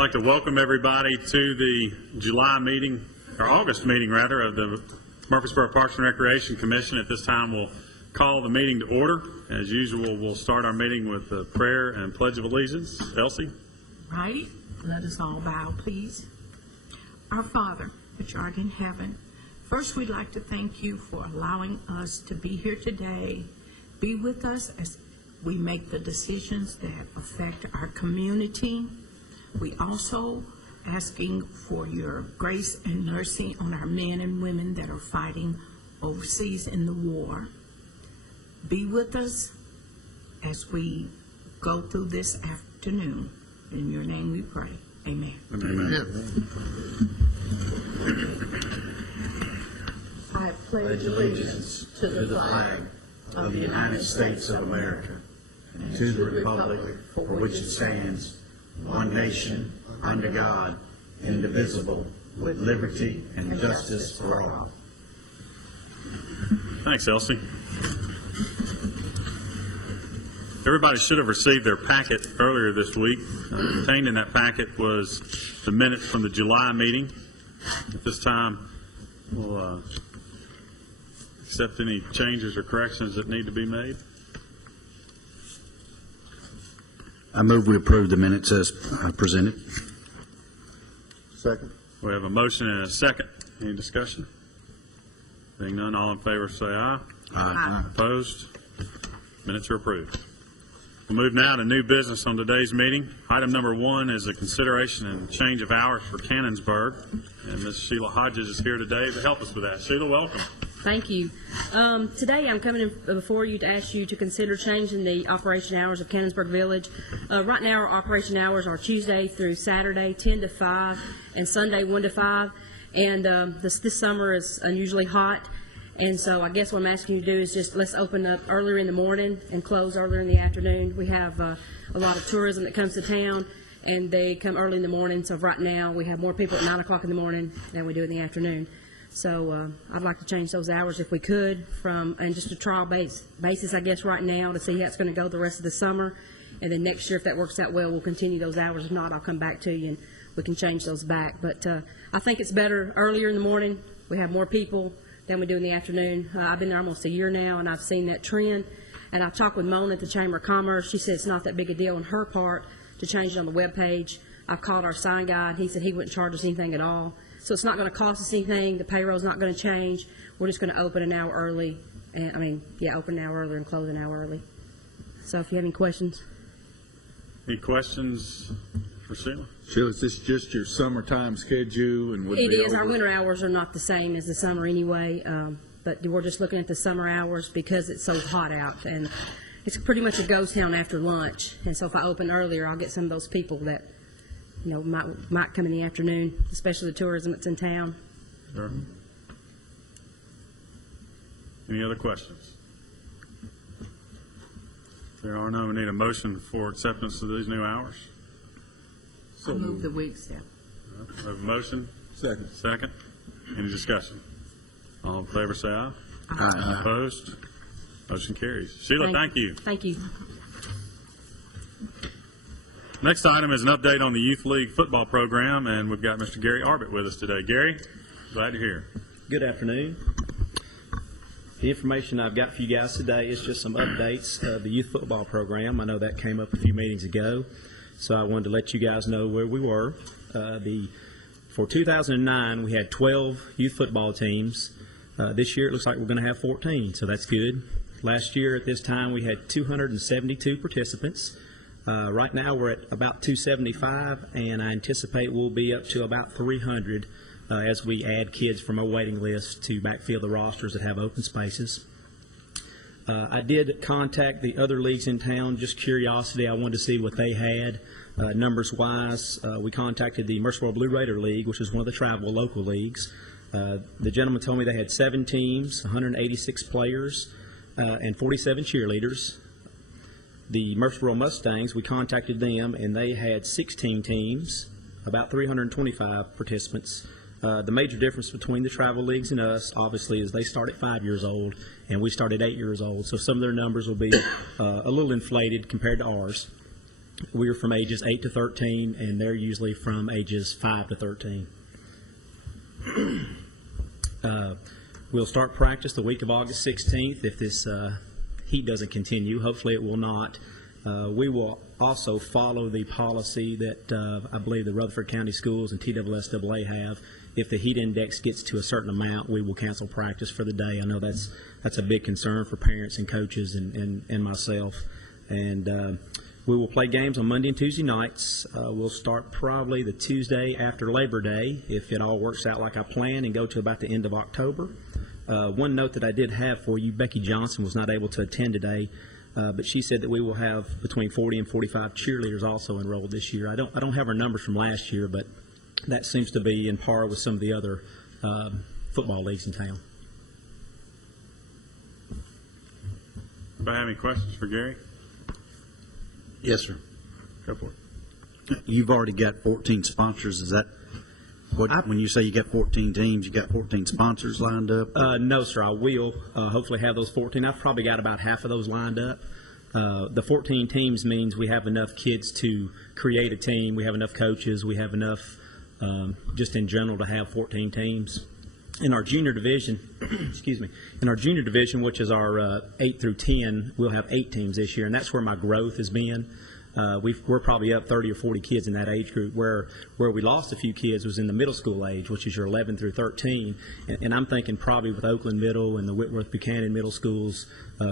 like to welcome everybody to the July meeting, or August meeting rather, of the Murfreesboro Parks and Recreation Commission. At this time, we'll call the meeting to order. As usual, we'll start our meeting with a prayer and pledge of allegiance. Elsie? Right? Let us all bow, please. Our Father, which art in heaven, first we'd like to thank you for allowing us to be here today. Be with us as we make the decisions that affect our community. We also asking for your grace and mercy on our men and women that are fighting overseas in the war. Be with us as we go through this afternoon. In your name we pray. Amen. Amen. I pledge allegiance to the flag of the United States of America, and to the republic for which it stands, one nation, under God, indivisible, with liberty and justice for all. Thanks, Elsie. Everybody should have received their packet earlier this week. Contained in that packet was the minutes from the July meeting. At this time, we'll accept any changes or corrections that need to be made. I move we approve the minutes as presented. Second. We have a motion and a second. Any discussion? Seeing none, all in favor say aye. Aye. Opposed? Minutes are approved. We'll move now to new business on today's meeting. Item number 1 is a consideration and change of hours for Cannonsburg. And Ms. Sheila Hodges is here today to help us with that. Sheila, welcome. Thank you. Today I'm coming in before you to ask you to consider changing the operation hours of Cannonsburg Village. Right now our operation hours are Tuesday through Saturday 10 to 5 and Sunday 1 to 5. And this summer is unusually hot. And so I guess what I'm asking you to do is just let's open up earlier in the morning and close earlier in the afternoon. We have a lot of tourism that comes to town, and they come early in the morning. So right now we have more people at 9 o'clock in the morning than we do in the afternoon. So I'd like to change those hours if we could and just a trial basis, I guess, right now to see how it's going to go the rest of the summer. And then next year, if that works out well, we'll continue those hours. If not, I'll come back to you and we can change those back. But I think it's better earlier in the morning. We have more people than we do in the afternoon. I've been there almost a year now, and I've seen that trend. And I talked with Mona at the Chamber of Commerce. She said it's not that big a deal on her part to change it on the web page. I called our sign guy, and he said he wouldn't charge us anything at all. So it's not going to cost us anything. The payroll's not going to change. We're just going to open an hour early. And open an hour earlier and close an hour early. So if you have any questions. Any questions for Sheila? Sheila, is this just your summertime schedule? And It is. Our winter hours are not the same as the summer anyway, but we're just looking at the summer hours because it's so hot out. And it's pretty much a ghost town after lunch. And so if I open earlier, I'll get some of those people that might come in the afternoon, especially the tourism that's in town. Sure. Any other questions? If there are none, we need a motion for acceptance of these new hours. I move the week step. We have a motion. Second. Second. Any discussion? All in favor say aye. Aye. Opposed? Motion carries. Sheila, thank you. Thank you. Next item is an update on the Youth League football program, and we've got Mr. Gary Arbit with us today. Gary, glad you're here. Good afternoon. The information I've got for you guys today is just some updates of the youth football program. I know that came up a few meetings ago, so I wanted to let you guys know where we were. For 2009, we had 12 youth football teams. This year, it looks like we're going to have 14, so that's good. Last year at this time, we had 272 participants. Right now, we're at about 275, and I anticipate we'll be up to about 300 as we add kids from our waiting list to backfill the rosters that have open spaces. I did contact the other leagues in town, just curiosity. I wanted to see what they had numbers-wise. We contacted the Murfreesboro Blue Raider League, which is one of the travel local leagues. The gentleman told me they had 7 teams, 186 players, and 47 cheerleaders. The Murfreesboro Mustangs, we contacted them, and they had 16 teams, about 325 participants. The major difference between the travel leagues and us, obviously, is they start at 5 years old, and we start at 8 years old. So some of their numbers will be a little inflated compared to ours. We're from ages 8 to 13, and they're usually from ages 5 to 13. We'll start practice the week of August 16th if this heat doesn't continue. Hopefully it will not. We will also follow the policy that I believe the Rutherford County Schools and TSSAA have. If the heat index gets to a certain amount, we will cancel practice for the day. I know that's a big concern for parents and coaches and myself. And we will play games on Monday and Tuesday nights. We'll start probably the Tuesday after Labor Day, if it all works out like I plan, and go to about the end of October. One note that I did have for you, Becky Johnson was not able to attend today, but she said that we will have between 40 and 45 cheerleaders also enrolled this year. I don't have her numbers from last year, but that seems to be in par with some of the other football leagues in town. Anybody have any questions for Gary? Yes, sir. Go for it. You've already got 14 sponsors. Is that what, when you say you got 14 teams, you got 14 sponsors lined up? No, sir. I will hopefully have those 14. I've probably got about half of those lined up. The 14 teams means we have enough kids to create a team. We have enough coaches. We have enough just in general to have 14 teams. In our junior division, excuse me, in our junior division, which is our 8 through 10, we'll have 8 teams this year, and that's where my growth has been. We're probably up 30 or 40 kids in that age group. Where we lost a few kids was in the middle school age, which is your 11 through 13. And I'm thinking probably with Oakland Middle and the Whitworth Buchanan Middle Schools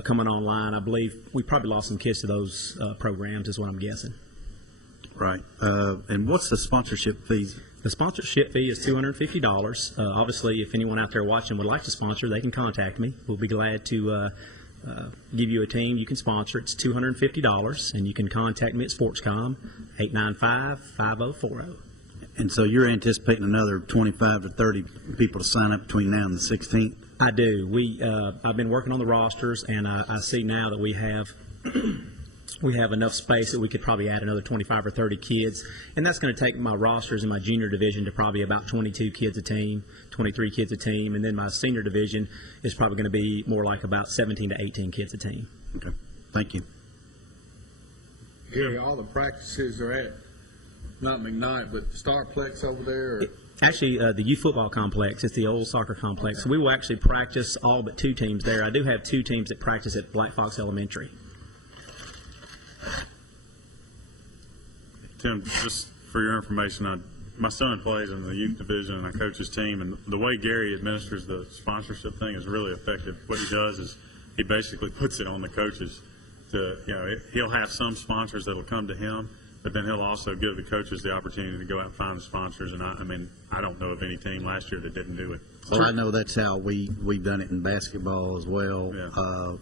coming online, I believe we probably lost some kids to those programs is what I'm guessing. Right. And what's the sponsorship fees? The sponsorship fee is $250. Obviously, if anyone out there watching would like to sponsor, they can contact me. We'll be glad to give you a team you can sponsor. It's $250, and you can contact me at Sportscom, 895-5040. And so you're anticipating another 25 to 30 people to sign up between now and the 16th? I do. I've been working on the rosters, and I see now that we have enough space that we could probably add another 25 or 30 kids, and that's going to take my rosters in my junior division to probably about 22 kids a team, 23 kids a team, and then my senior division is probably going to be more like about 17 to 18 kids a team. Okay. Thank you. Gary, all the practices are at, not McKnight, but Starplex over there? Or? Actually, the youth football complex. It's the old soccer complex. So we will actually practice all but 2 teams there. I do have 2 teams that practice at Black Fox Elementary. Tim, just for your information, my son plays in the youth division and I coach his team, and the way Gary administers the sponsorship thing is really effective. What he does is he basically puts it on the coaches to, he'll have some sponsors that'll come to him, but then he'll also give the coaches the opportunity to go out and find the sponsors, and I don't know of any team last year that didn't do it. Well, I know that's how we've done it in basketball as well. Yeah.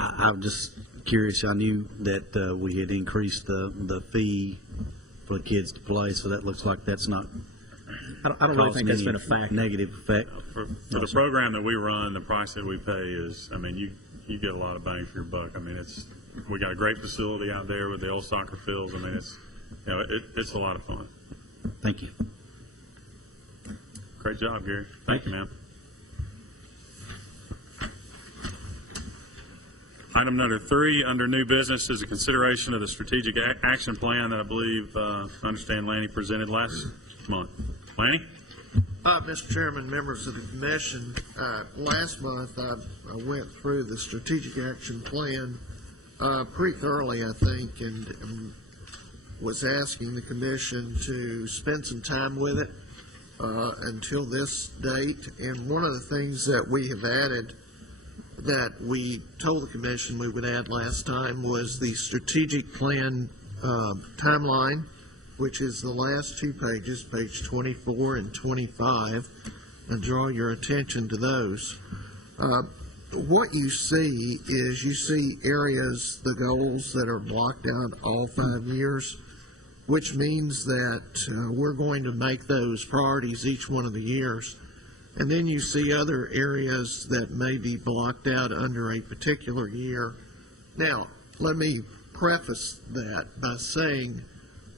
I'm just curious. I knew that we had increased the fee for the kids to play, so that looks like that's not. I don't really think that's been a factor. Negative effect. For the program that we run, the price that we pay is, you get a lot of bang for your buck. We got a great facility out there with the old soccer fields. It's a lot of fun. Thank you. Great job, Gary. Thank you, man. Item number 3 under new business is a consideration of the strategic action plan that I believe, I understand Lanny presented last month. Lanny? Mr. Chairman, members of the commission, last month I went through the strategic action plan pretty thoroughly, I think, and was asking the commission to spend some time with it until this date. And one of the things that we have added that we told the commission we would add last time was the strategic plan timeline, which is the last 2 pages, page 24 and 25, and draw your attention to those. What you see is you see areas, the goals that are blocked out all 5 years, which means that we're going to make those priorities each one of the years. And then you see other areas that may be blocked out under a particular year. Now, let me preface that by saying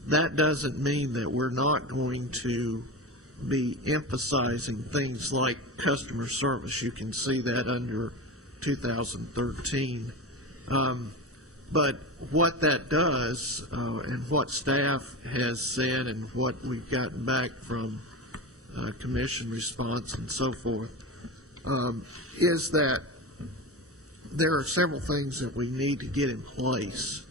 that doesn't mean that we're not going to be emphasizing things like customer service. You can see that under 2013. But what that does, and what staff has said and what we've gotten back from commission response and so forth, is that there are several things that we need to get in place.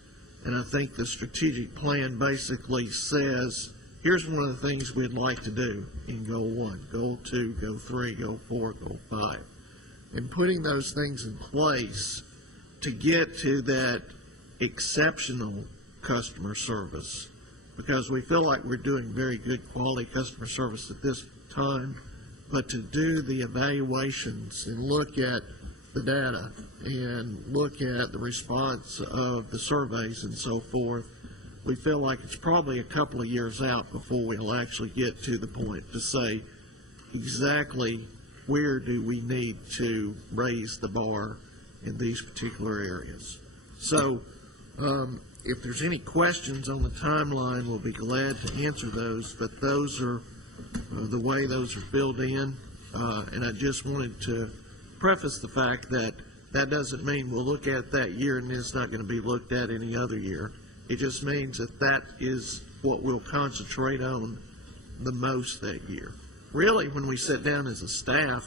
And I think the strategic plan basically says, here's one of the things we'd like to do in Goal 1, Goal 2, Goal 3, Goal 4, Goal 5. And putting those things in place to get to that exceptional customer service, because we feel like we're doing very good quality customer service at this time, but to do the evaluations and look at the data and look at the response of the surveys and so forth, we feel like it's probably a couple of years out before we'll actually get to the point to say exactly where do we need to raise the bar in these particular areas. So if there's any questions on the timeline, we'll be glad to answer those, but those are the way those are filled in. And I just wanted to preface the fact that that doesn't mean we'll look at it that year and it's not going to be looked at any other year. It just means that that is what we'll concentrate on the most that year. Really, when we sit down as a staff,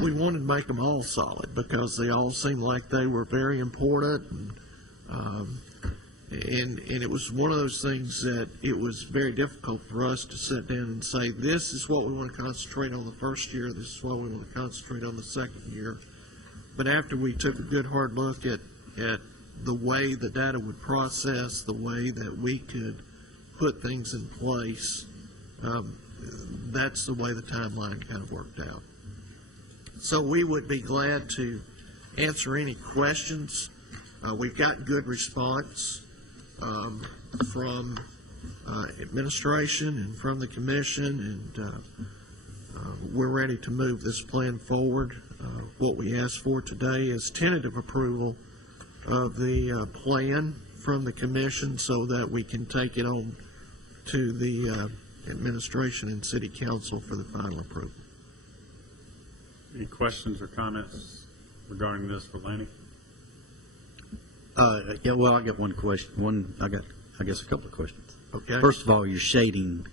we wanted to make them all solid because they all seemed like they were very important. And it was one of those things that it was very difficult for us to sit down and say, this is what we want to concentrate on the first year, this is what we want to concentrate on the second year. But after we took a good hard look at the way the data would process, the way that we could put things in place, that's the way the timeline kind of worked out. So we would be glad to answer any questions. We've got good response from administration and from the commission, and we're ready to move this plan forward. What we asked for today is tentative approval of the plan from the commission so that we can take it on to the administration and city council for the final approval. Any questions or comments regarding this for Lanny? Yeah, well, I got one question. I guess, a couple of questions. Okay. First of all, your shading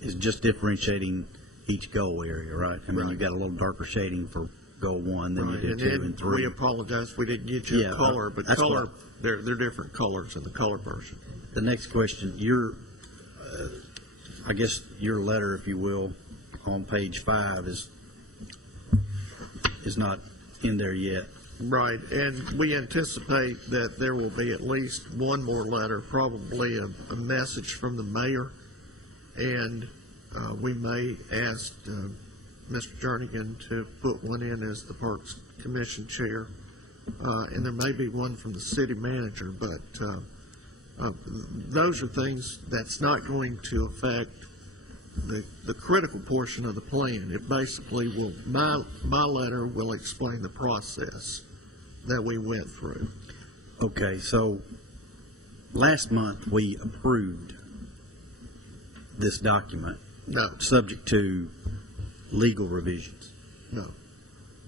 is just differentiating each goal area, right? I mean, Right. you've got a little darker shading for goal 1 than Right, you and did 2 then and 3. we apologize, we didn't get you Yeah, a color, but that's color, what they're different colors in the color version. The next question, I guess your letter, if you will, on page 5 is not in there yet. Right, and we anticipate that there will be at least one more letter, probably a message from the mayor, and we may ask Mr. Jernigan to put one in as the Parks Commission chair, and there may be one from the city manager, but those are things that's not going to affect the critical portion of the plan. It basically will, my letter will explain the process that we went through. Okay, so last month we approved this document No, subject to legal revisions.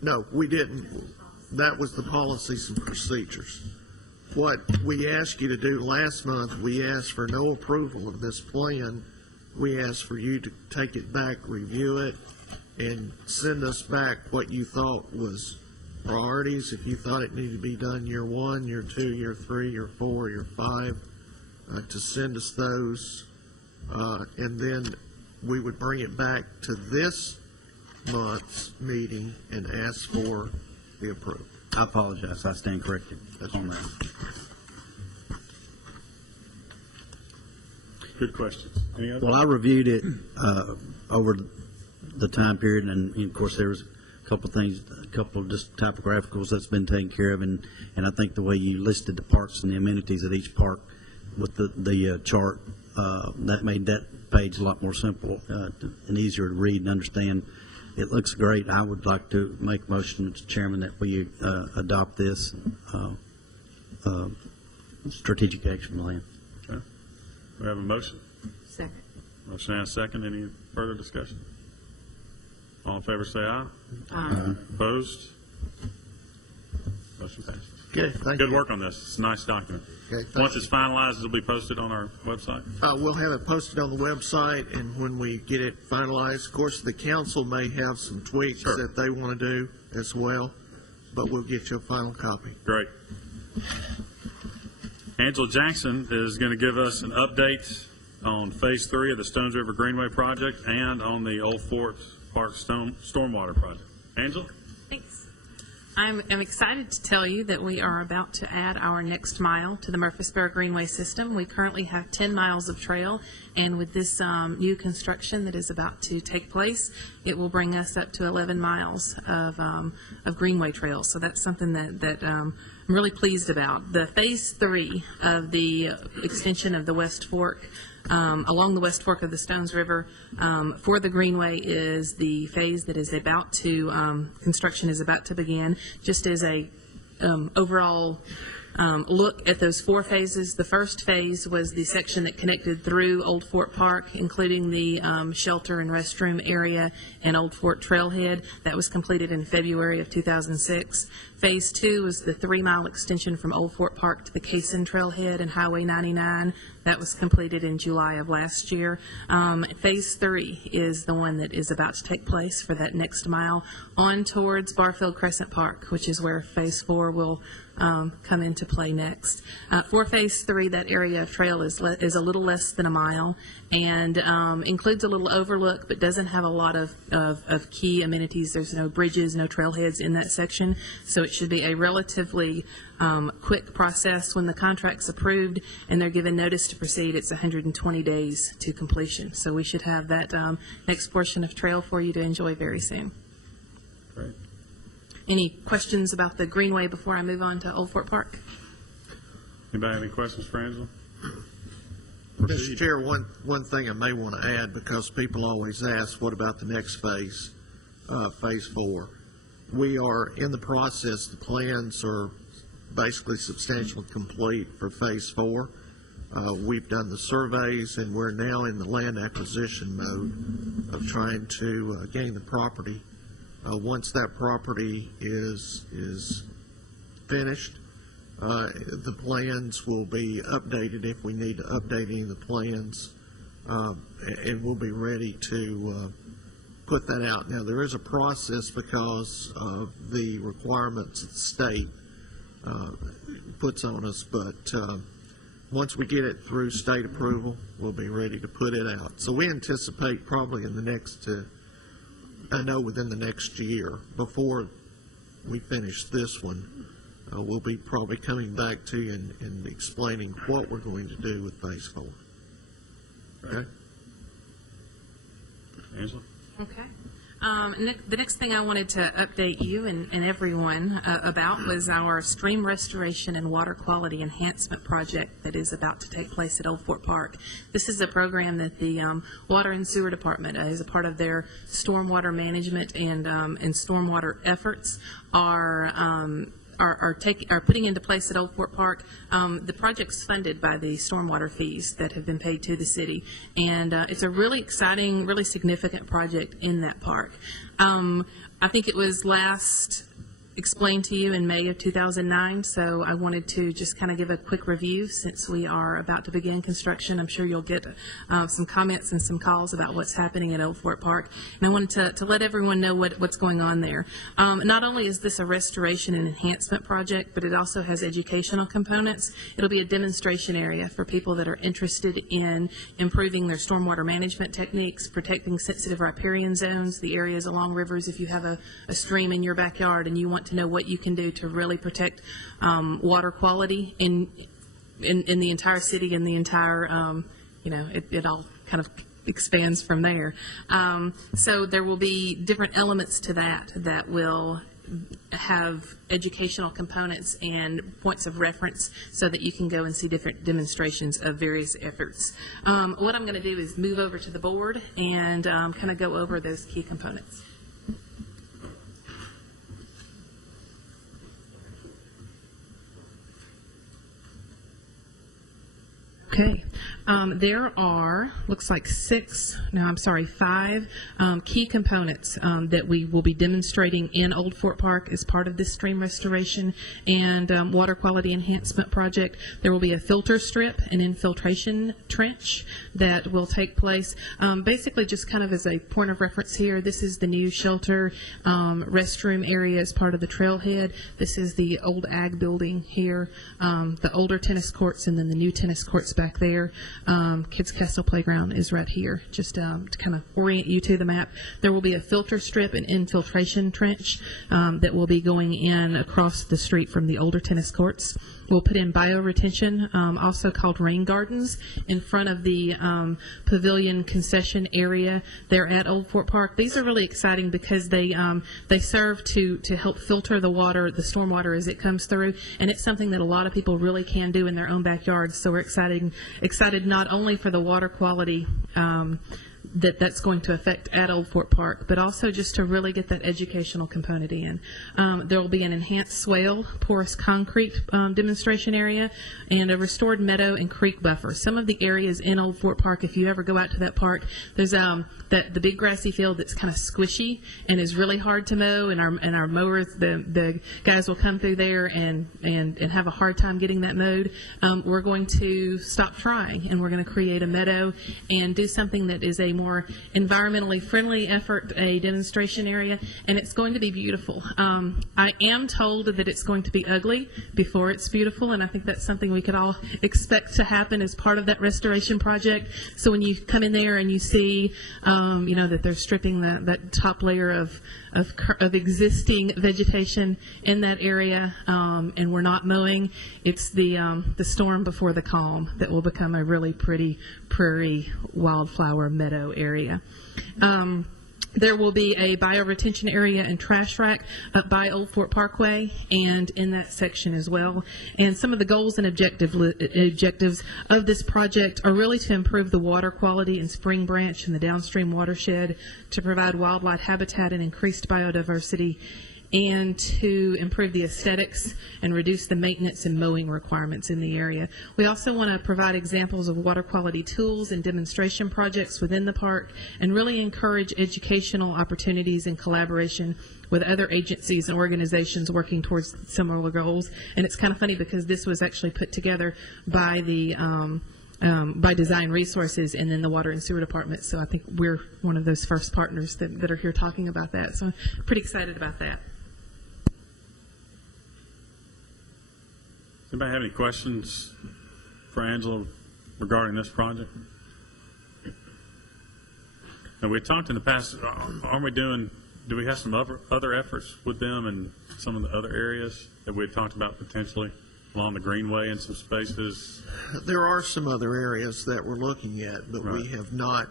no, we didn't. That was the policies and procedures. What we asked you to do last month, we asked for no approval of this plan. We asked for you to take it back, review it, and send us back what you thought was priorities. If you thought it needed to be done year 1, year 2, year 3, year 4, year 5, to send us those. And then we would bring it back to this month's meeting and ask for the approval. I apologize, I stand corrected on that. Good questions. Any other? Well, I reviewed it over the time period, and of course, there was a couple of just typographicals that's been taken care of, and I think the way you listed the parks and the amenities at each park with the chart, that made that page a lot more simple and easier to read and understand. It looks great. I would like to make a motion, Mr. Chairman, that we adopt this strategic action plan. Okay. We have a motion. Second. Motion and a second. Any further discussion? All in favor say aye. Aye. Opposed? Motion passes. Okay, thank Good you. work on this. It's a nice document. Okay, thank Once you. it's finalized, it'll be posted on our website. We'll have it posted on the website, and when we get it finalized, of course, the council may have some tweaks Sure. that they want to do as well, but we'll get you a final copy. Great. Angela Jackson is going to give us an update on Phase 3 of the Stones River Greenway project and on the Old Fort Park Stormwater project. Angela? Thanks. I'm excited to tell you that we are about to add our next mile to the Murfreesboro Greenway system. We currently have 10 miles of trail, and with this new construction that is about to take place, it will bring us up to 11 miles of Greenway trail. So that's something that I'm really pleased about. The Phase 3 of the extension of the West Fork along the West Fork of the Stones River for the Greenway is the phase that is about to, construction is about to begin. Just as a overall look at those 4 phases, the first phase was the section that connected through Old Fort Park, including the shelter and restroom area and Old Fort Trailhead. That was completed in February of 2006. Phase 2 was the 3-mile extension from Old Fort Park to the Cason Trailhead and Highway 99. That was completed in July of last year. Phase 3 is the one that is about to take place for that next mile on towards Barfield Crescent Park, which is where Phase 4 will come into play next. For Phase 3, that area of trail is a little less than a mile and includes a little overlook, but doesn't have a lot of key amenities. There's no bridges, no trailheads in that section, so it should be a relatively quick process. When the contract's approved and they're given notice to proceed, it's 120 days to completion. So we should have that next portion of trail for you to enjoy very soon. Great. Any questions about the Greenway before I move on to Old Fort Park? Anybody have any questions for Angela? Mr. Chair, one thing I may want to add, because people always ask, what about the next phase, Phase 4? We are in the process, the plans are basically substantially complete for Phase 4. We've done the surveys, and we're now in the land acquisition mode of trying to gain the property. Once that property is finished, the plans will be updated if we need to update any of the plans, and we'll be ready to put that out. Now, there is a process because of the requirements that the state puts on us, but once we get it through state approval, we'll be ready to put it out. So we anticipate probably in the next, within the next year, before we finish this one, we'll be probably coming back to you and explaining what we're going to do with Phase 4. Okay? Angela? Okay. The next thing I wanted to update you and everyone about was our stream restoration and water quality enhancement project that is about to take place at Old Fort Park. This is a program that the Water and Sewer Department, as a part of their stormwater management and stormwater efforts, are putting into place at Old Fort Park. The project's funded by the stormwater fees that have been paid to the city, and it's a really exciting, really significant project in that park. I think it was last explained to you in May of 2009, so I wanted to just kind of give a quick review since we are about to begin construction. I'm sure you'll get some comments and some calls about what's happening at Old Fort Park, and I wanted to let everyone know what's going on there. Not only is this a restoration and enhancement project, but it also has educational components. It'll be a demonstration area for people that are interested in improving their stormwater management techniques, protecting sensitive riparian zones, the areas along rivers. If you have a stream in your backyard and you want to know what you can do to really protect water quality in the entire city and the entire, it all kind of expands from there. So there will be different elements to that will have educational components and points of reference so that you can go and see different demonstrations of various efforts. What I'm going to do is move over to the board and kind of go over those key components. Okay. There are, looks like 5 key components that we will be demonstrating in Old Fort Park as part of this stream restoration and water quality enhancement project. There will be a filter strip, an infiltration trench that will take place. Basically, just kind of as a point of reference here, this is the new shelter restroom area as part of the trailhead. This is the old ag building here, the older tennis courts, and then the new tennis courts back there. Kids Castle Playground is right here, just to kind of orient you to the map. There will be a filter strip and infiltration trench that will be going in across the street from the older tennis courts. We'll put in bioretention, also called rain gardens, in front of the pavilion concession area there at Old Fort Park. These are really exciting because they serve to help filter the water, the storm water as it comes through, and it's something that a lot of people really can do in their own backyards. So we're excited not only for the water quality that's going to affect at Old Fort Park, but also just to really get that educational component in. There will be an enhanced swale, porous concrete demonstration area, and a restored meadow and creek buffer. Some of the areas in Old Fort Park, if you ever go out to that park, there's the big grassy field that's kind of squishy and is really hard to mow, and our mowers, the guys will come through there and have a hard time getting that mowed. We're going to stop trying, and we're going to create a meadow and do something that is a more environmentally friendly effort, a demonstration area, and it's going to be beautiful. I am told that it's going to be ugly before it's beautiful, and I think that's something we could all expect to happen as part of that restoration project. So when you come in there and you see that they're stripping that top layer of existing vegetation in that area, and we're not mowing, it's the storm before the calm that will become a really pretty prairie wildflower meadow area. There will be a bioretention area and trash rack up by Old Fort Parkway and in that section as well. And some of the goals and objectives of this project are really to improve the water quality in Spring Branch and the downstream watershed, to provide wildlife habitat and increased biodiversity, and to improve the aesthetics and reduce the maintenance and mowing requirements in the area. We also want to provide examples of water quality tools and demonstration projects within the park, and really encourage educational opportunities in collaboration with other agencies and organizations working towards similar goals. And it's kind of funny because this was actually put together by the by Design Resources and then the Water and Sewer Department. So I think we're one of those first partners that are here talking about that. So I'm pretty excited about that. Anybody have any questions for Angela regarding this project? Now, we talked in the past, do we have some other efforts with them in some of the other areas that we had talked about potentially along the Greenway and some spaces? There are some other areas that we're looking at, but we have not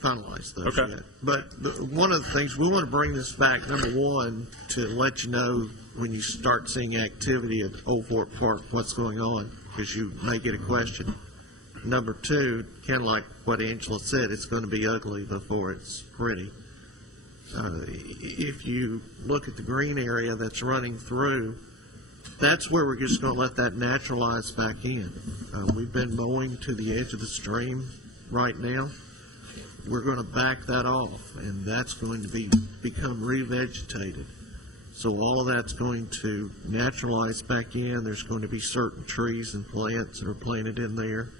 finalized those yet. But one of the things, we want to bring this back, number one, to let you know when you start seeing activity at Old Fort Park, what's going on, because you may get a question. Number two, kind of like what Angela said, it's going to be ugly before it's pretty. If you look at the green area that's running through, that's where we're just going to let that naturalize back in. We've been mowing to the edge of the stream right now. We're going to back that off, and that's going to become revegetated. So all of that's going to naturalize back in. There's going to be certain trees and plants that are planted in there.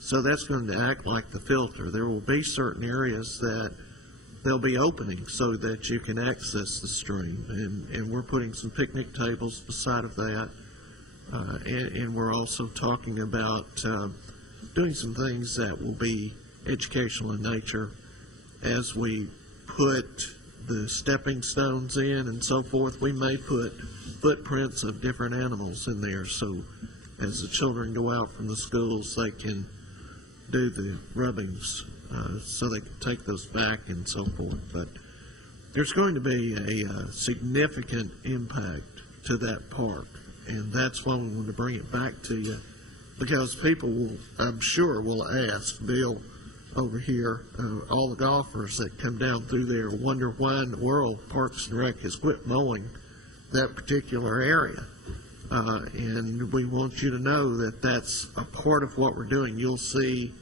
So that's going to act like the filter. There will be certain areas that they'll be opening so that you can access the stream. And we're putting some picnic tables beside of that. And we're also talking about doing some things that will be educational in nature as we put the stepping stones in and so forth. We may put footprints of different animals in there, so as the children go out from the schools, they can do the rubbings, so they can take those back and so forth. But there's going to be a significant impact to that park, and that's why we want to bring it back to you, because people will, I'm sure, will ask Bill over here, all the golfers that come down through there wonder why in the world Parks and Rec has quit mowing that particular area. And we want you to know that that's a part of what we're doing. You'll see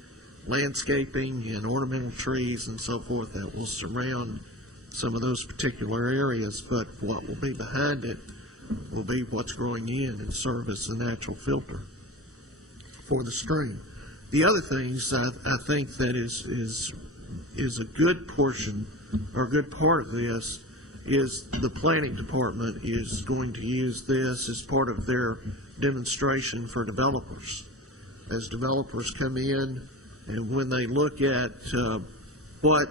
landscaping and ornamental trees and so forth that will surround some of those particular areas, but what will be behind it will be what's growing in and serve as the natural filter for the stream. The other things I think that is a good portion or a good part of this is the planning department is going to use this as part of their demonstration for developers. As developers come in and when they look at what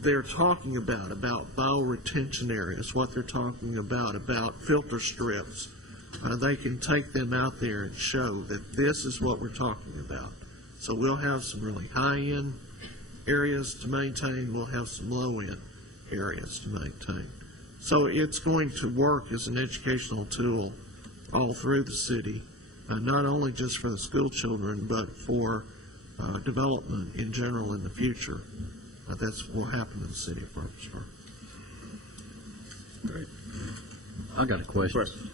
they're talking about bioretention areas, what they're talking about filter strips, they can take them out there and show that this is what we're talking about. So we'll have some really high-end areas to maintain, we'll have some low-end areas to maintain. So it's going to work as an educational tool all through the city, not only just for the school children, but for development in general in the future. That's what will happen in the city of Parkersburg. I got a question.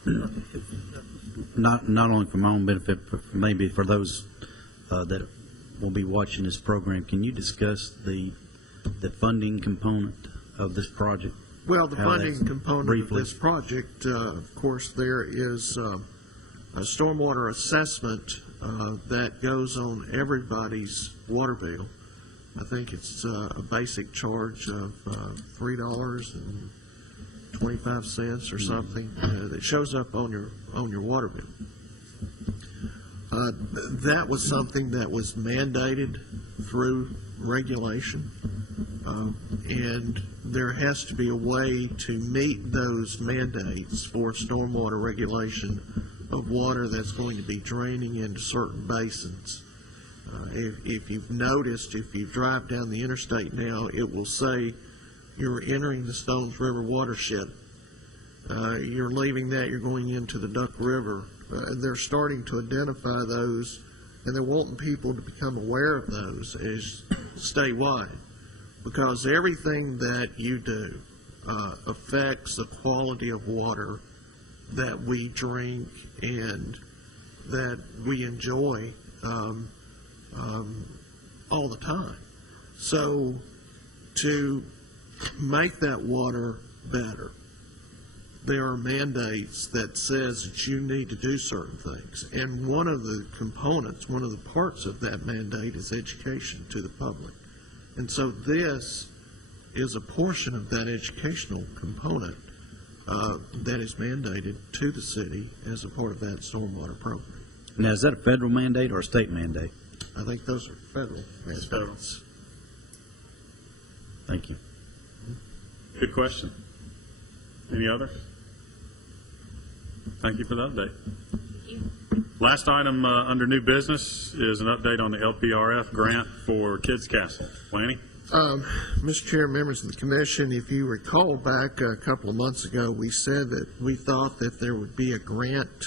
Not only for my own benefit, but maybe for those that will be watching this program. Can you discuss the funding component of this project? Well, the funding component briefly of this project, of course, there is a stormwater assessment that goes on everybody's water bill. I think it's a basic charge of $3.25 or something that shows up on your water bill. That was something that was mandated through regulation, and there has to be a way to meet those mandates for stormwater regulation of water that's going to be draining into certain basins. If you've noticed, if you drive down the interstate now, it will say you're entering the Stones River watershed. You're leaving that, you're going into the Duck River. They're starting to identify those, and they're wanting people to become aware of those as statewide, because everything that you do affects the quality of water that we drink and that we enjoy all the time. So to make that water better, there are mandates that says that you need to do certain things. And one of the components, one of the parts of that mandate is education to the public. And so this is a portion of that educational component that is mandated to the city as a part of that stormwater program. Now, is that a federal mandate or a state mandate? I think those are federal mandates. Thank you. Good question. Any other? Thank you for the update. Last item under new business is an update on the LPRF grant for Kids Castle. Lanny? Mr. Chair, members of the commission, if you recall back a couple of months ago, we said that we thought that there would be a grant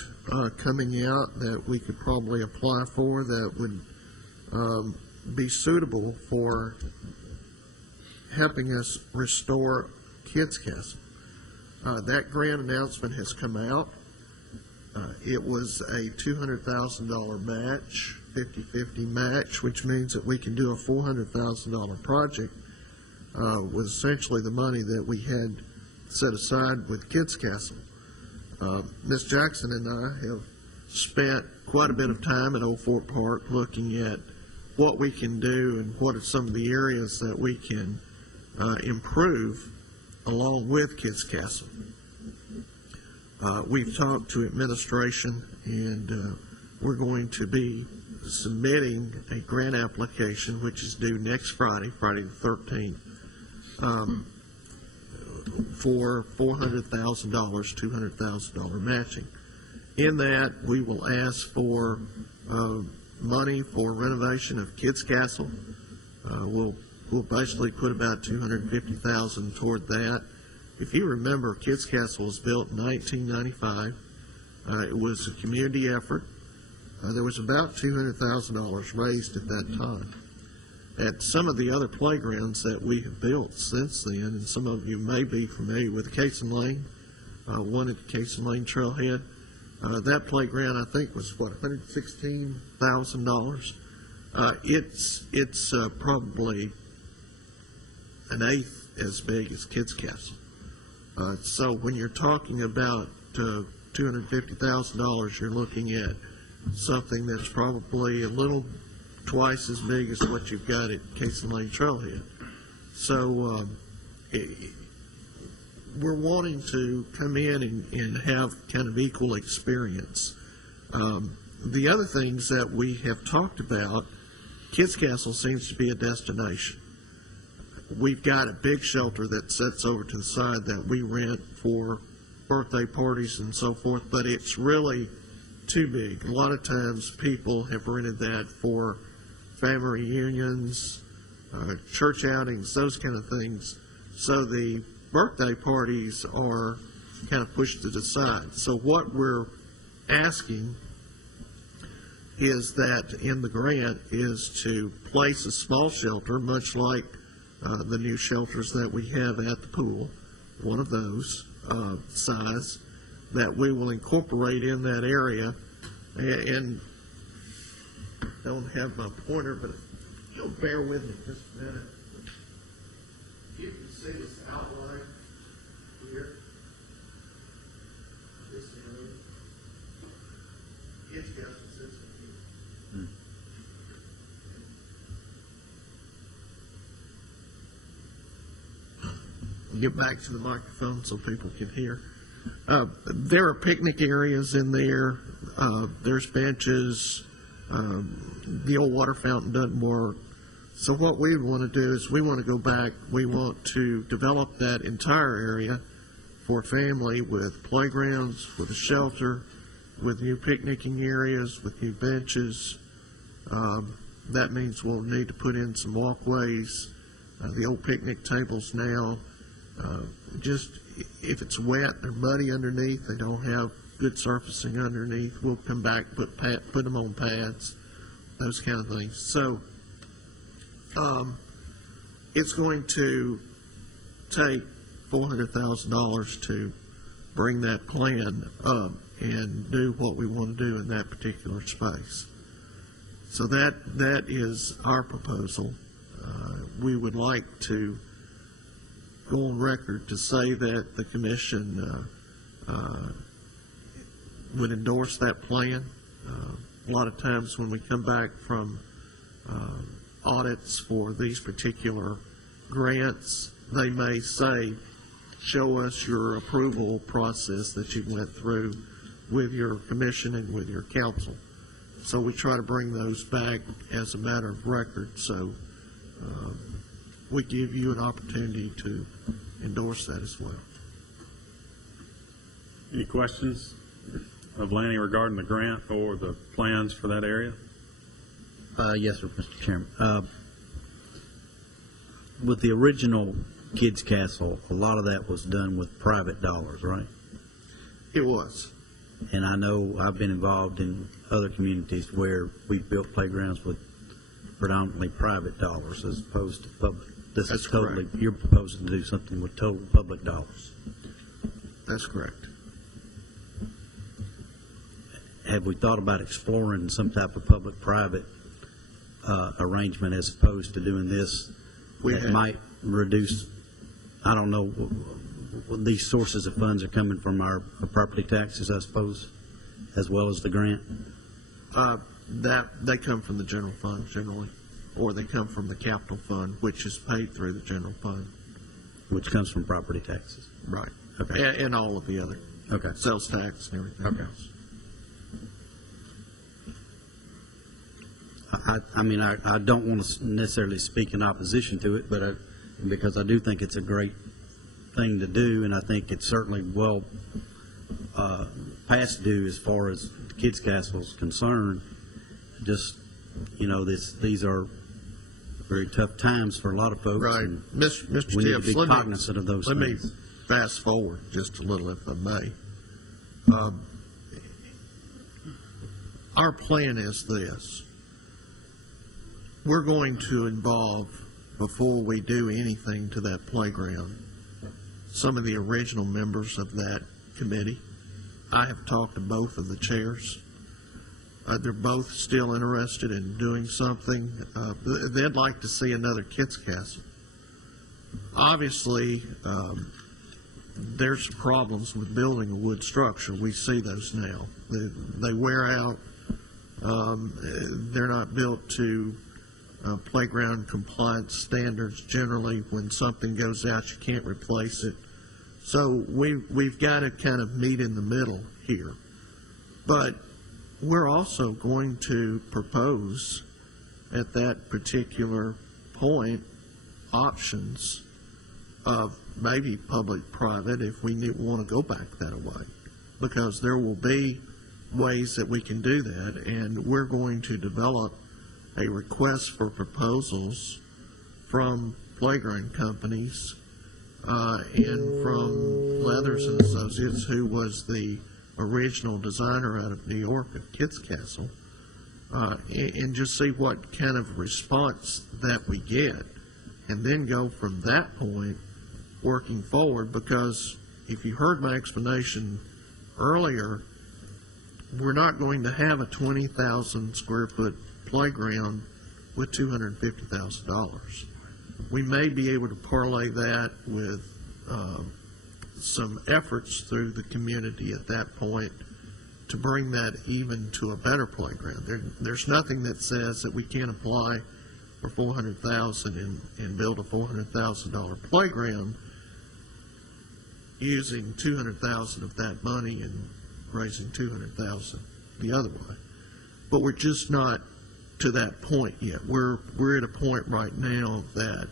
coming out that we could probably apply for that would be suitable for helping us restore Kids Castle. That grant announcement has come out. It was a $200,000 match, 50-50 match, which means that we can do a $400,000 project with essentially the money that we had set aside with Kids Castle. Ms. Jackson and I have spent quite a bit of time at Old Fort Park looking at what we can do and what are some of the areas that we can improve along with Kids Castle. We've talked to administration, and we're going to be submitting a grant application, which is due next Friday, Friday the 13th, for $400,000, $200,000 matching. In that, we will ask for money for renovation of Kids Castle. We'll basically put about $250,000 toward that. If you remember, Kids Castle was built in 1995. It was a community effort. There was about $200,000 raised at that time. At some of the other playgrounds that we have built since then, and some of you may be familiar with Cason Lane, one at the Cason Lane Trailhead, That playground, I think, was what, $116,000. It's probably an eighth as big as Kids Castle. So when you're talking about $250,000, you're looking at something that's probably a little twice as big as what you've got at Casey Lane Trailhead. So we're wanting to come in and have kind of equal experience. The other things that we have talked about, Kids Castle seems to be a destination. We've got a big shelter that sits over to the side that we rent for birthday parties and so forth, but it's really too big. A lot of times people have rented that for family reunions, church outings, those kind of things. So the birthday parties are kind of pushed to the side. So what we're asking is that in the grant is to place a small shelter, much like the new shelters that we have at the pool, one of those size, that we will incorporate in that area. And I don't have my pointer, but you'll bear with me just a minute. You can see this outline here. This area. It's got the system here. Get back to the microphone so people can hear. There are picnic areas in there. There's benches. The old water fountain doesn't work. So what we want to do is we want to go back. We want to develop that entire area for family with playgrounds, with a shelter, with new picnicking areas, with new benches. That means we'll need to put in some walkways. The old picnic tables now, just if it's wet or muddy underneath, they don't have good surfacing underneath, we'll come back, put them on pads, those kind of things. So it's going to take $400,000 to bring that plan up and do what we want to do in that particular space. So that is our proposal. We would like to go on record to say that the commission would endorse that plan. A lot of times when we come back from audits for these particular grants, they may say, show us your approval process that you went through with your commission and with your council. So we try to bring those back as a matter of record. So we give you an opportunity to endorse that as well. Any questions of Lanny regarding the grant or the plans for that area? Yes, sir, Mr. Chairman. With the original Kids Castle, a lot of that was done with private dollars, right? It was. And I know I've been involved in other communities where we've built playgrounds with predominantly private dollars as opposed to public. This That's is totally, correct. you're proposing to do something with total public dollars. That's correct. Have we thought about exploring some type of public-private arrangement as opposed to doing this that might reduce, I don't know, these sources of funds are coming from our property taxes, I suppose, as well as the grant? That they come from the general fund generally, or they come from the capital fund, which is paid through the general fund. Which comes from property taxes. Right. Okay. And all of the other. Okay. Sales tax and everything else. I mean, I don't want to necessarily speak in opposition to it, but because I do think it's a great thing to do, and I think it's certainly well past due as far as the Kids Castle is concerned. Just, you know, these are very tough times for a lot of folks. Right. and Mr. we need to Tibbs, be cognizant of those let me things. fast forward just a little, if I may. Our plan is this. We're going to involve, before we do anything to that playground, some of the original members of that committee. I have talked to both of the chairs. They're both still interested in doing something. They'd like to see another Kids Castle. Obviously, there's problems with building a wood structure. We see those now. They wear out. They're not built to playground compliance standards. Generally, when something goes out, you can't replace it. So we've got to kind of meet in the middle here. But we're also going to propose at that particular point options of maybe public-private if we want to go back that way, because there will be ways that we can do that, and we're going to develop a request for proposals from playground companies and from Leathers and Associates, who was the original designer out of New York of Kids Castle, and just see what kind of response that we get, and then go from that point working forward. Because if you heard my explanation earlier, we're not going to have a 20,000 square foot playground with $250,000. We may be able to parlay that with some efforts through the community at that point to bring that even to a better playground. There's nothing that says that we can't apply for $400,000 and build a $400,000 playground using $200,000 of that money and raising $200,000 the other way. But we're just not to that point yet. We're at a point right now that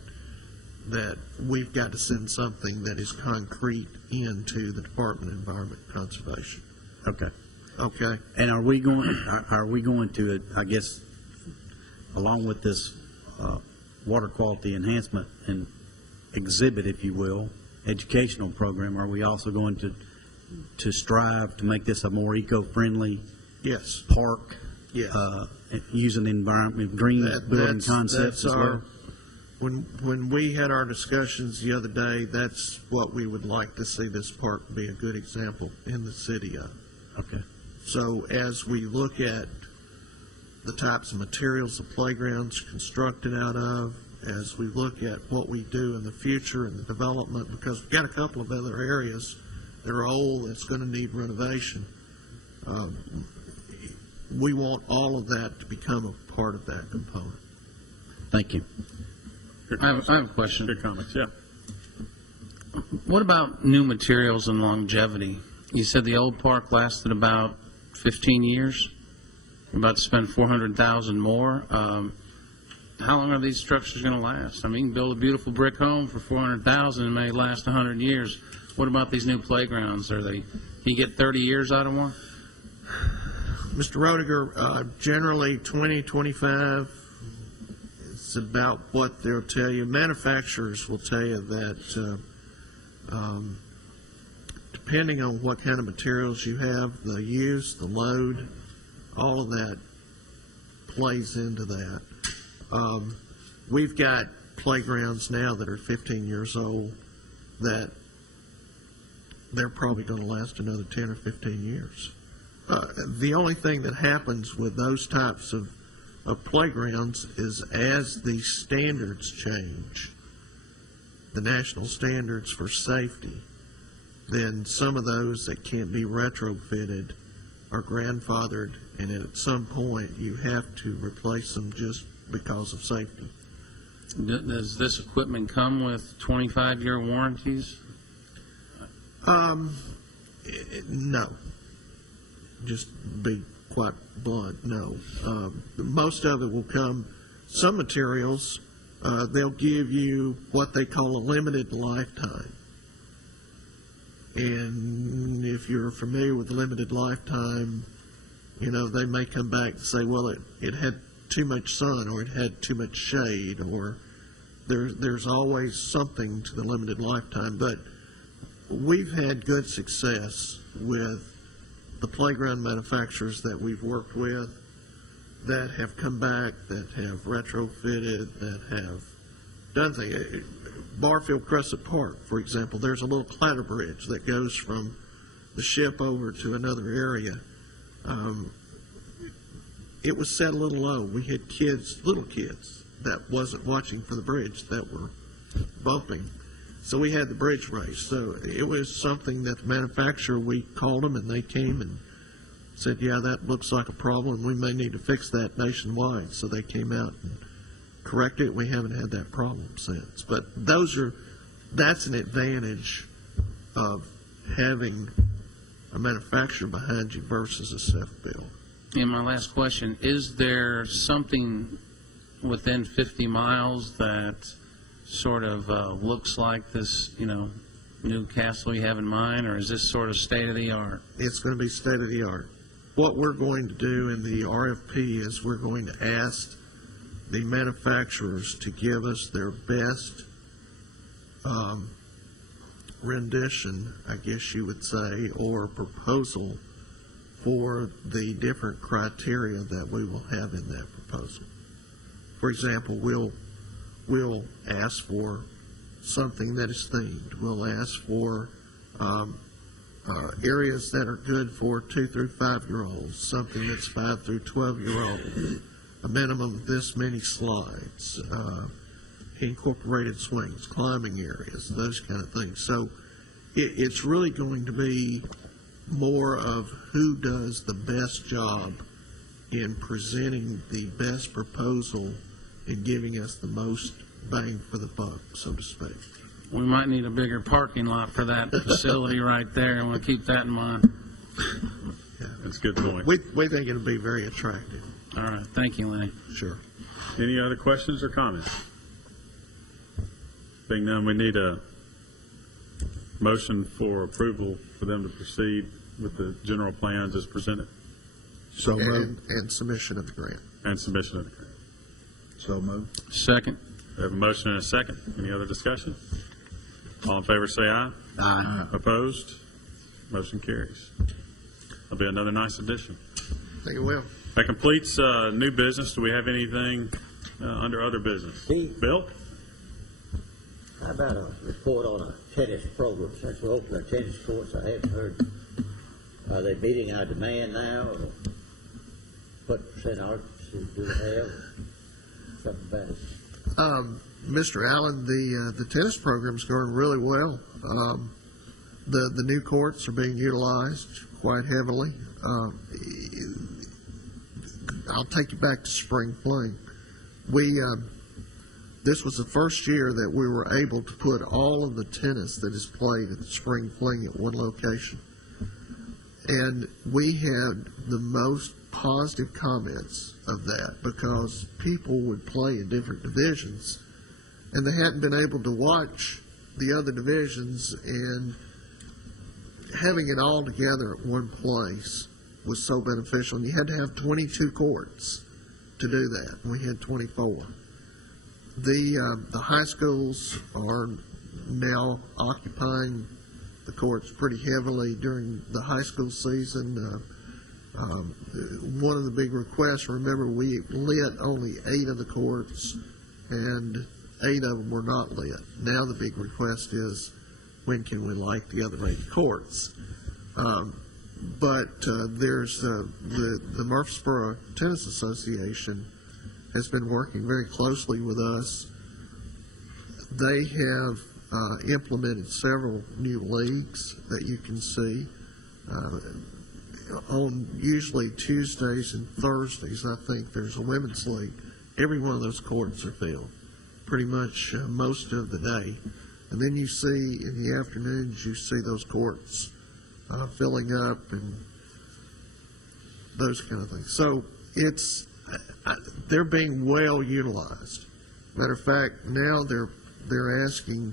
we've got to send something that is concrete into the Department of Environment and Conservation. Okay. Okay. And are we going to, I guess, along with this water quality enhancement and exhibit, if you will, educational program, are we also going to strive to make this a more eco-friendly Yes. park? Yes. Using environment, green building concepts as well? When we had our discussions the other day, that's what we would like to see this park be a good example in the city of. Okay. So as we look at the types of materials the playground's constructed out of, as we look at what we do in the future and the development, because we've got a couple of other areas that are old that's going to need renovation, we want all of that to become a part of that component. Thank you. I have a question. Good comments, yeah. What about new materials and longevity? You said the old park lasted about 15 years. You're about to spend $400,000 more. How long are these structures going to last? I mean, you can build a beautiful brick home for $400,000 and may last 100 years. What about these new playgrounds? Can you get 30 years out of one? Mr. Roediger, generally 20, 25 is about what they'll tell you. Manufacturers will tell you that depending on what kind of materials you have, the use, the load, all of that plays into that. We've got playgrounds now that are 15 years old that they're probably going to last another 10 or 15 years. The only thing that happens with those types of playgrounds is as the standards change, the national standards for safety, then some of those that can't be retrofitted are grandfathered, and at some point you have to replace them just because of safety. Does this equipment come with 25-year warranties? No. Just be quite blunt, no. Most of it will come, some materials, they'll give you what they call a limited lifetime. And if you're familiar with limited lifetime, you know, they may come back and say, well, it had too much sun, or it had too much shade, or there's always something to the limited lifetime. But we've had good success with the playground manufacturers that we've worked with that have come back, that have retrofitted, that have done things. Barfield Crescent Park, for example, there's a little clatter bridge that goes from the ship over to another area, it was set a little low. We had kids, little kids, that wasn't watching for the bridge, that were bumping. So we had the bridge raised. So it was something that the manufacturer, we called them and they came and said, yeah, that looks like a problem. We may need to fix that nationwide. So they came out and corrected it. We haven't had that problem since. But that's an advantage of having a manufacturer behind you versus a self-build. And my last question, is there something within 50 miles that sort of looks like this, new castle you have in mind, or is this sort of state-of-the-art? It's going to be state-of-the-art. What we're going to do in the RFP is we're going to ask the manufacturers to give us their best rendition, I guess you would say, or proposal for the different criteria that we will have in that proposal. For example, we'll ask for something that is themed. We'll ask for areas that are good for 2 through 5-year-olds, something that's 5 through 12-year-olds, a minimum of this many slides, incorporated swings, climbing areas, those kind of things. So it's really going to be more of who does the best job in presenting the best proposal and giving us the most bang for the buck, so to speak. We might need a bigger parking lot for that facility right there. I want to keep that in mind. Yeah. That's a good point. We think it'll be very attractive. All right. Thank you, Lenny. Sure. Any other questions or comments? Being none, we need a motion for approval for them to proceed with the general plans as presented. So moved. And submission of the grant. And submission of the grant. So moved. Second. We have a motion and a second. Any other discussion? All in favor say aye. Aye. Opposed? Motion carries. That'll be another nice addition. I think it will. That completes new business. Do we have anything under other business? Steve? Bill? How about a report on a tennis program? Since we opened our tennis courts, I haven't heard. Are they meeting our demand now? Or what percent occupancy do they have? Something about it. Mr. Allen, the tennis program's going really well. The new courts are being utilized quite heavily. I'll take you back to spring fling. This was the first year that we were able to put all of the tennis that is played at the spring fling at one location. And we had the most positive comments of that because people would play in different divisions and they hadn't been able to watch the other divisions, and having it all together at one place was so beneficial. And you had to have 22 courts to do that. We had 24. The high schools are now occupying the courts pretty heavily during the high school season. One of the big requests, remember, we lit only 8 of the courts, and 8 of them were not lit. Now the big request is, when can we light the other 8 courts? But there's the Murfreesboro Tennis Association has been working very closely with us. They have implemented several new leagues that you can see. On usually Tuesdays and Thursdays, I think there's a women's league. Every one of those courts are filled, pretty much most of the day. And then you see in the afternoons, you see those courts filling up and those kind of things. So they're being well utilized. Matter of fact, now they're asking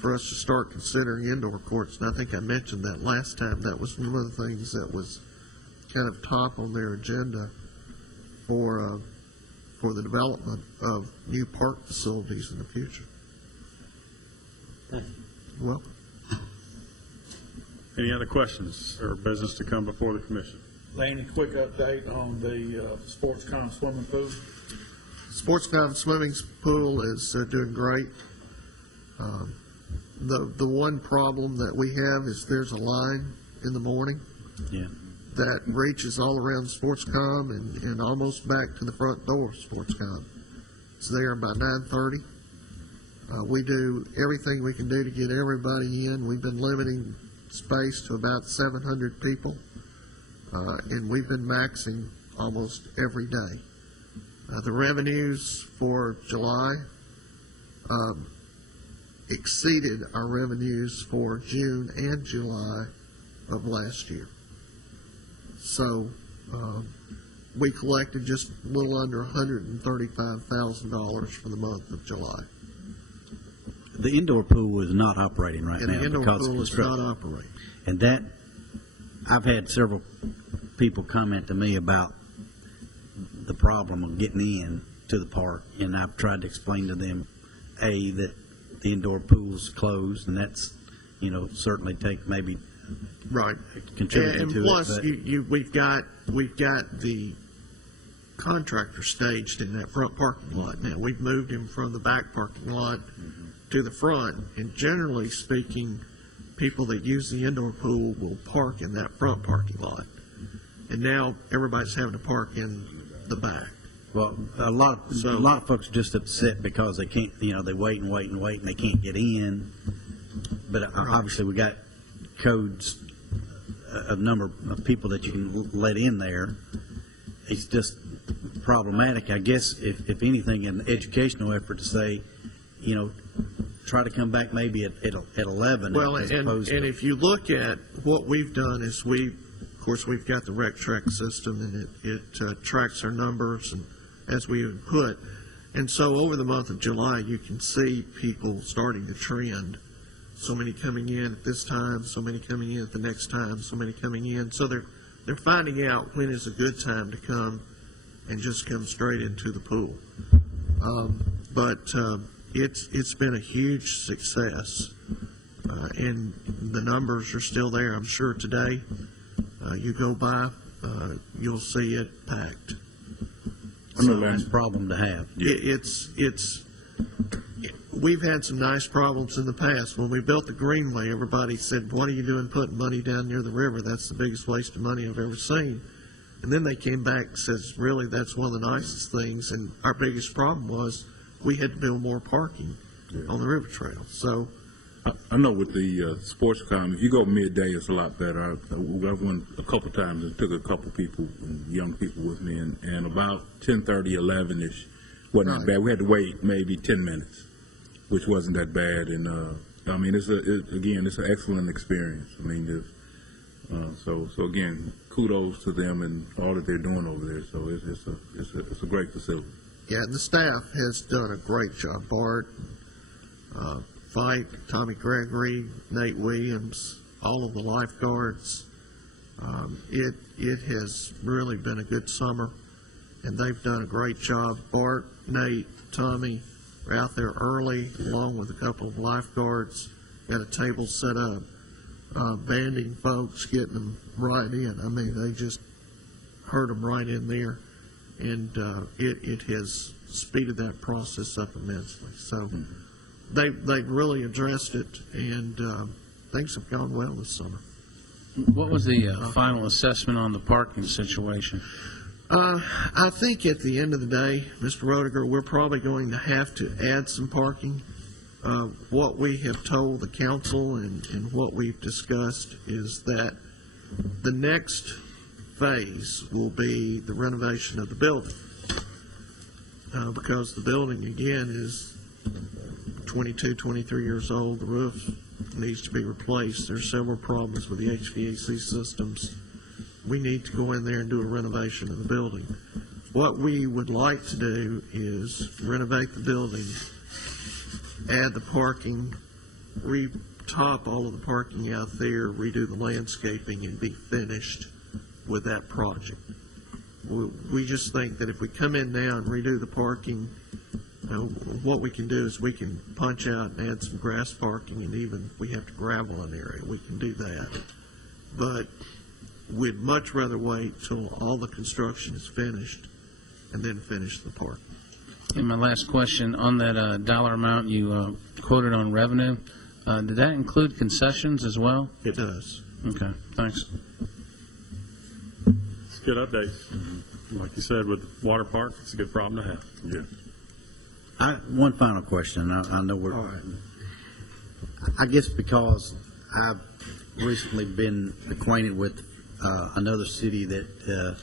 for us to start considering indoor courts, and I think I mentioned that last time. That was one of the things that was kind of top on their agenda for the development of new park facilities in the future. Thank you. You're welcome. Any other questions or business to come before the commission? Laney, quick update on the SportsCom swimming pool. SportsCom swimming pool is doing great. The one problem that we have is there's a line in the morning Yeah. that reaches all around Sportscom and almost back to the front door of Sportscom. It's there by 9:30. We do everything we can do to get everybody in. We've been limiting space to about 700 people, and we've been maxing almost every day. The revenues for July exceeded our revenues for June and July of last year. So we collected just a little under $135,000 for the month of July. The indoor pool is not operating right And now the indoor because of pool is construction. not operating. And that, I've had several people comment to me about the problem of getting in to the park, and I've tried to explain to them, that the indoor pool's closed, and that's, certainly maybe Right. contributing And to plus, it. we've got the contractor staged in that front parking lot now. We've moved him from the back parking lot to the front, and generally speaking, people that use the indoor pool will park in that front parking lot. And now everybody's having to park in the back. Well, a lot of folks are just upset because they can't, they wait and wait and wait, and they can't get in. But obviously, we got codes, a number of people that you can let in there. It's just problematic, I guess, if anything, an educational effort to say, try to come back maybe at 11. Well, as and opposed to, if you look at what we've done is we've got the rec track system, and it tracks our numbers and as we input. And so over the month of July, you can see people starting to trend. So many coming in at this time, so many coming in at the next time, so many coming in. So they're finding out when is a good time to come and just come straight into the pool. But it's been a huge success, and the numbers are still there. I'm sure today you go by, you'll see it packed. it's a nice problem to have. We've had some nice problems in the past. When we built the Greenway, everybody said, "What are you doing putting money down near the river? That's the biggest waste of money I've ever seen." And then they came back and says, "Really, that's one of the nicest things." And our biggest problem was we had to build more parking on the river trail. So I know with the Sportscom, if you go midday, it's a lot better. I went a couple times and took a couple people, young people with me, and about 10:30, 11-ish, wasn't that bad. We had to wait maybe 10 minutes, which wasn't that bad. And I mean, it's an excellent experience. I mean, so again, kudos to them and all that they're doing over there. So it's a great facility. yeah, the staff has done a great job. Bart, Fike, Tommy Gregory, Nate Williams, all of the lifeguards. It has really been a good summer, and they've done a great job. Bart, Nate, Tommy are out there early, along with a couple of lifeguards. Got a table set up, banding folks, getting them right in. I mean, they just herd them right in there, and it has speeded that process up immensely. So they've really addressed it, and things have gone well this summer. What was the final assessment on the parking situation? I think at the end of the day, Mr. Roediger, we're probably going to have to add some parking. What we have told the council and what we've discussed is that the next phase will be the renovation of the building. Because the building, again, is 22, 23 years old. The roof needs to be replaced. There's several problems with the HVAC systems. We need to go in there and do a renovation of the building. What we would like to do is renovate the building, add the parking, re-top all of the parking out there, redo the landscaping, and be finished with that project. We just think that if we come in now and redo the parking, what we can do is we can punch out and add some grass parking, and even if we have to gravel an area, we can do that. But we'd much rather wait till all the construction is finished and then finish the park. And my last question, on that dollar amount you quoted on revenue, did that include concessions as well? It does. Okay, thanks. It's a good update. Like you said, with water park, it's a good problem to have. Yeah. One final question. I know we're. All right. I guess because I've recently been acquainted with another city that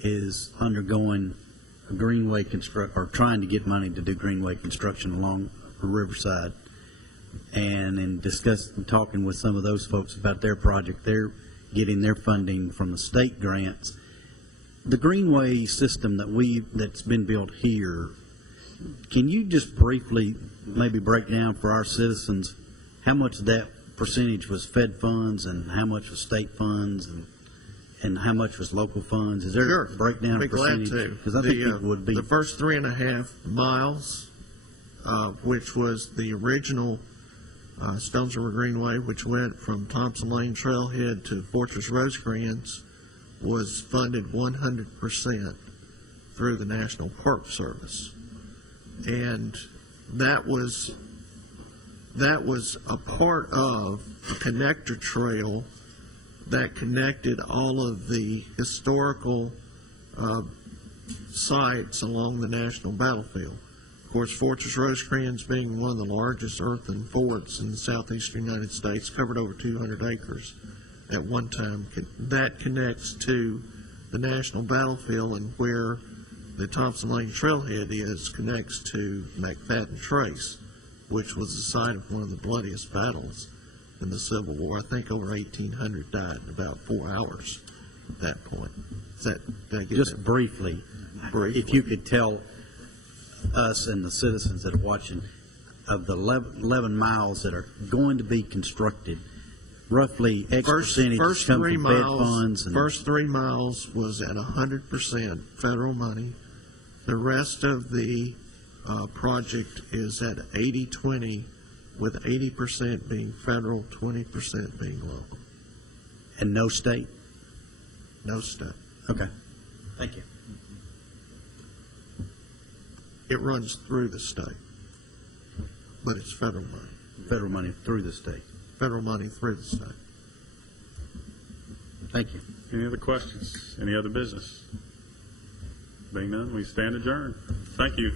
is undergoing a greenway or trying to get money to do greenway construction along Riverside, and in talking with some of those folks about their project, they're getting their funding from the state grants. The greenway system that's been built here, can you just briefly maybe break down for our citizens how much of that percentage was Fed funds and how much was state funds and how much was local funds? Is there Sure. a breakdown Be of glad percentage? to. Because I think people would be. The first 3.5 miles, which was the original Stones River Greenway, which went from Thompson Lane Trailhead to Fortress Rosecrans, was funded 100% through the National Park Service. And that was a part of a connector trail that connected all of the historical sites along the national battlefield. Of course, Fortress Rosecrans, being one of the largest earthen forts in the southeastern United States, covered over 200 acres at one time. That connects to the national battlefield, and where the Thompson Lane Trailhead is connects to McFadden Trace, which was the site of one of the bloodiest battles in the Civil War. I think over 1,800 died in about 4 hours at that point. Did I get Just that? briefly, if you could tell us and the citizens that are watching, of the 11 miles that are going to be constructed, roughly X percentage First come 3 from Fed miles. funds. First 3 miles was at 100% federal money. The rest of the project is at 80-20, with 80% being federal, 20% being local. And no state? No state. Okay. Thank you. It runs through the state, but it's federal money. Federal money through the state. Federal money through the state. Thank you. Any other questions? Any other business? Being none, we stand adjourned. Thank you.